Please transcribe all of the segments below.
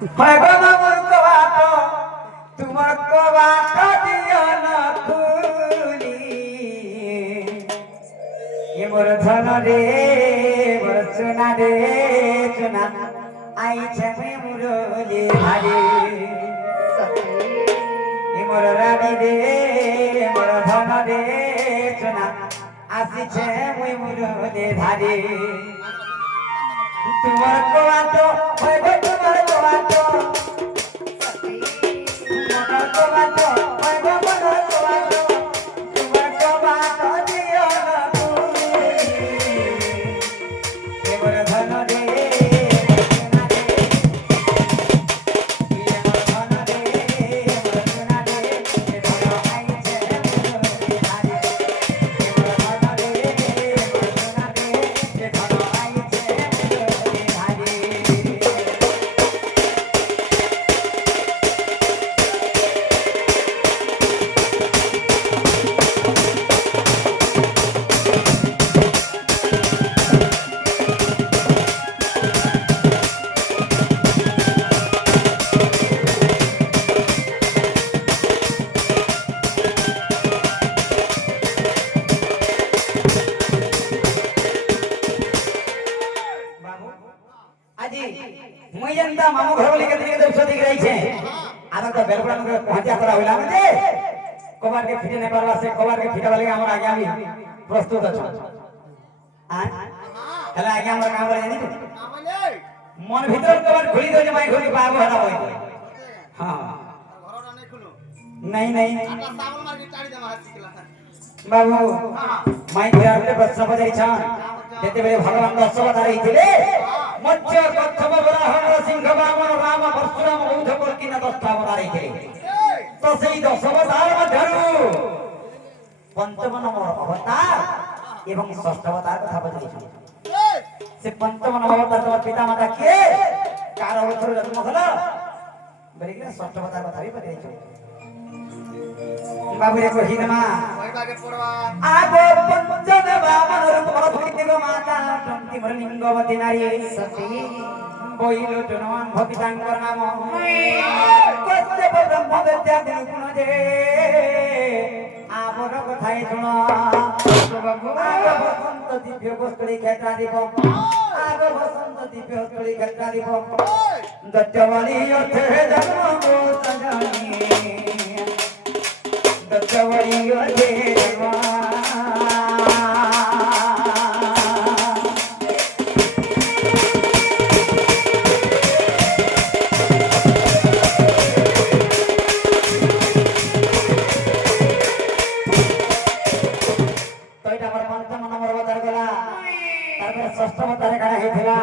হয় গো মামুর কবাট তোমার কবাট দিও না খুলি এ মোর ধন রে মোর সোনা রে সোনা আইছে মুরলি ভারে এ মোর রানী রে মোর ধন রে সোনা আসিছে মুরলি ধারে তোমার কবাট হয় গো তোমার কবাট মনের কবাট হয় গো মনের কবাট তোমার কবাট দিও না খুলি এবার ধন রে সোনা রে এবার ধন রে এবার সোনা রে ধন আইছে মুরলি ধারে এবার ধন রে এবার সোনা রে ধন আইছে মুরলি ধারে আজি মই জানতা মামু ঘর বলি কেদিকে দেবছ দিক রইছে আদা তো বেলবড়া মে পৌঁছা করা হইলা মানে কবার কে ফিটে নে পারবা সে কবার কে ফিটা লাগে আমরা আগে আমি প্রস্তুত আছি হেলা আগে আমরা কাম করে জানি মন ভিতর কবার খুলি দে যে মাই খুলি পাবো হেলা হই হ্যাঁ ঘরটা নাই খুলো नहीं नहीं आटा साबल मार के टाड़ी दे मार सिकला बाबू माई घरे बच्चा बजाई छन जेते बेले भगवान दर्शन बता रही थिले मत्स्य कच्छप बराह नरसिंह वामन राम परशुराम बौद्ध कल्किन दस्ता बता रही थिले तो सेई 10 अवतार मध्यरु पंचम नंबर अवतार एवं षष्ठ अवतार कथा बजाई छन से पंचम नंबर अवतार तोर पिता माता के कार अवतार जन्म हला बरिके षष्ठ अवतार कथा भी बजाई छन बाबू रे कहि नमा कोई बागे पड़वा आगो पंचन बामन रूप भक्ति गो माता तंती मर लिंगवती नारी सती बोइलो जनवान भक्तांकर नाम कस्य ब्रह्म विद्या दिन गुण जे आबर कथाय सुन बाबू आगो बसंत दिव्य गोष्ठी क्षेत्रा दीप आगो बसंत दिव्य गोष्ठी क्षेत्रा दीप दत्तवाली अर्थे जन्म गो सजनी दत्तवरियो देवा तो এটা আমার পঞ্চম নম্বর অবতার গলা তারপর ষষ্ঠ অবতারে কারা হেছিলা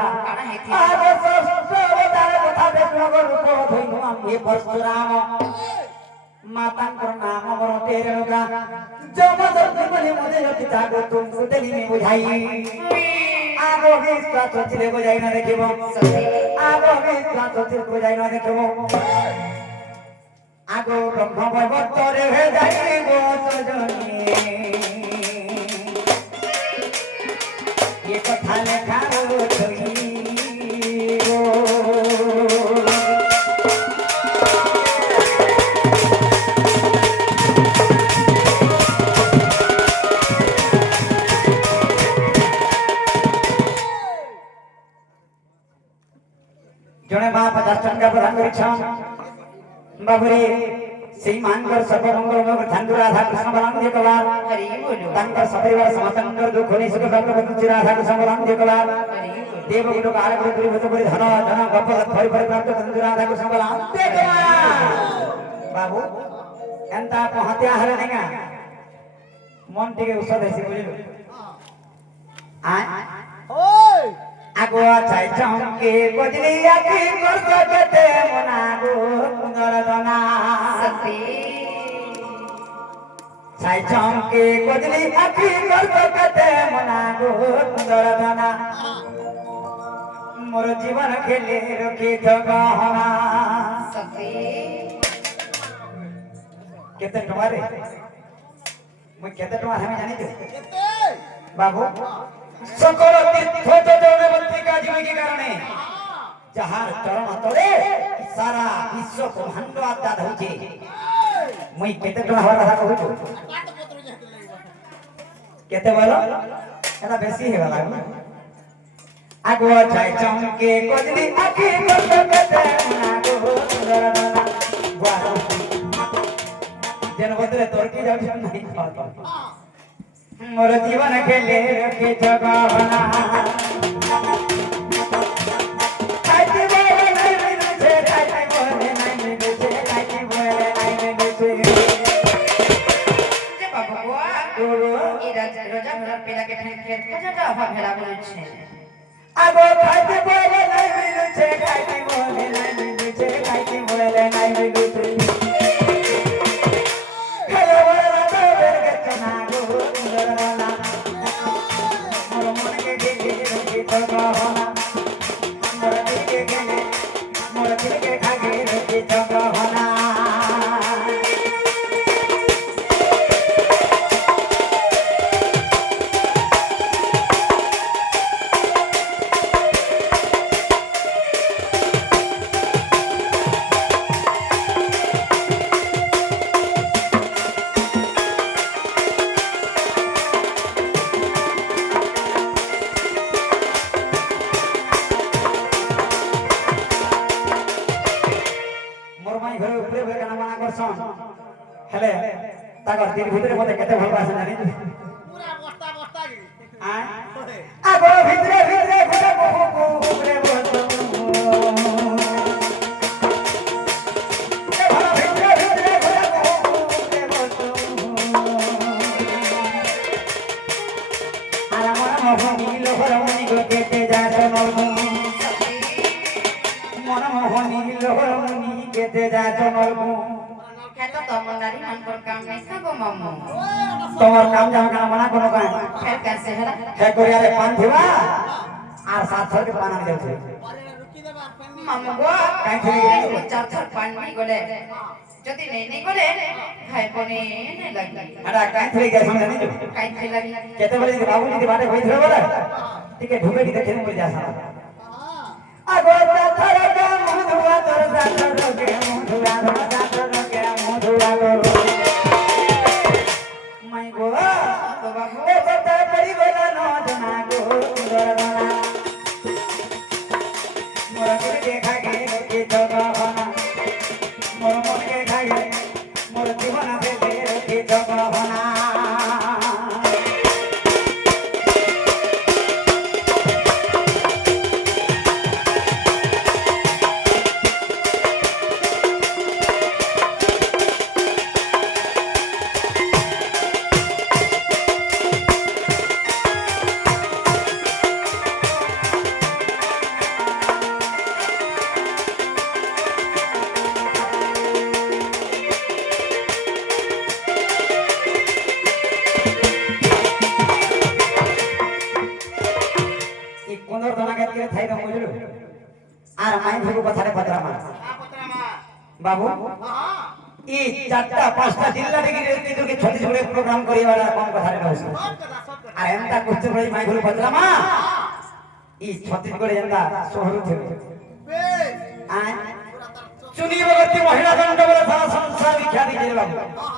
আর ষষ্ঠ অবতারে কথা দেখলো রূপ ধইনু আমি পরশুরাম मातांकर नाम बरते रेणुका जमदग्नि बलि मुझे पिता को तुमको दिली में बुझाई आगो विश्वास चले को जाई ना देखिबो आगो विश्वास चले को जाई ना देखिबो आगो ब्रह्म भगवत रे हे जाई गो सजनी ये कथा लेखा हो थई जने मां 50 टका प्रदान करिछन बाबरे सेई मानकर सर्वमंगल में धन राधा कृष्ण बलांग दे कलार हरि बोलो तंकर सपरिवार समतंकर दुख होने सुख प्राप्त राधा कृष्ण बलांग दे कलार देव गुरु कार गुरु गुरु भत परि धन धन गप भरि भरि प्राप्त धन राधा कृष्ण बलांग दे कलार बाबू एंता पहते आहले नेगा मन टिके उसा देसी बुझिलो आ ओय आगो चाइ चमके गजली आखी करत केते मनागो कुंदरदना सती चाइ चमके गजली आखी करत केते मनागो कुंदरदना मोर जीवन खेले रखी तो गहना सती केते टमारे মই केते टमा हमें जानि दे केते बाबू सकल तीर्थ जजनवंती का जीवन के कारणे जहार चरण तले সারা বিশ্ব ব্রহ্মাণ্ড আজাদ হচ্ছে মুই কেতে টকা হওয়ার কথা কହୁଛୁ কেতে বল এটা বেশি হয়ে গেল আগো চাই চমকে কজলি আখি কত কতে না গো বাবা যেন বদলে তোর কি যাবে নাই মোর জীবন খেলে রেখে জগহনা খাইতে বলে নাই মিলছে খাইতে বলে নাই মিলছে খাইতে বলে নাই মিলছে যে বাবা এরা রোজা ধরার পেলাকে ফের খাজাটা অভাব ভেড়া বলছে আগো খাইতে বলে নাই মিলছে খাইতে বলে নাই মিলছে খাইতে বলে নাই মিলছে খেলে বলে না তো বের গেছে না গো সুন্দরবনা মোর মনকে গেলে রেখে জগহনা মোর দিকে গেলে মোর দিকে খাগে রেখে জগহনা মোর মাই ঘরে উপরে বলে কেন মানা করছন হেলে তাগর দিন ভিতরে মতে কেতে ভালোবাসে জানি পুরা বস্তা বস্তা কি আগো ভিতরে ভিতরে ঘরে বহু উপরে বসো এ ভালো ভিতরে ভিতরে ঘরে বহু উপরে বসো আর আমার মোহনী লোহরমণি গো কেটে যাচ্ছে নলমু মন মোহনী লোহরমণি কেটে যাচ্ছে নলমু এত তমন্দারি মান पर काम नहीं सब मामू তোমার কাম যাও কেন মানা কোনো কাম फिर कैसे है হে করি আরে পান দিবা আর সাত ধরকে পান আনি দেছে পরে রুকি দেবা ফেনি मामू गो কাই থেকে গেল चार चार पान नहीं गले যদি নেই গলে খাই পনে নে লাগি আরে কাই থেকে গেছ জানি তো কাই খাই লাগি কেতে বলে যদি বাবু যদি বাটে কইছিল বলে ঠিক আছে ঢুকে দিতে খেলে পড়ে যাস আগো তাথরকে মধুয়া তোর তাথরকে মধুয়া তোর তাথরকে মধুয়া গো মাই গো বাবু এ কত পড়ি গেল নজনা গো সুন্দরবনা মোর দিকে খাগে কি জগহনা মোর মনকে খাগে মোর জীবন ভেবে কি জগহনা এই কোনর দনাকে করে থাই না বুঝলো আর মাই ভেগু কথারে পত্রামা আপত্রামা বাবু হ্যাঁ এই চারটা পাঁচটা জিল্লা থেকে তোকে ছোট ছোট প্রোগ্রাম করিবার কম কথারে কইছো সব কথা আর এন্তা করতে বলে মাই ভেগু পত্রামা এই ছত্তিশগড়ে এন্তা শহর থেকে বেশ আয় পুরা তার চোখ চুনি বগতি মহিলা দণ্ড বলে সারা সংসার বিখ্যাত দিছে বাবু হ্যাঁ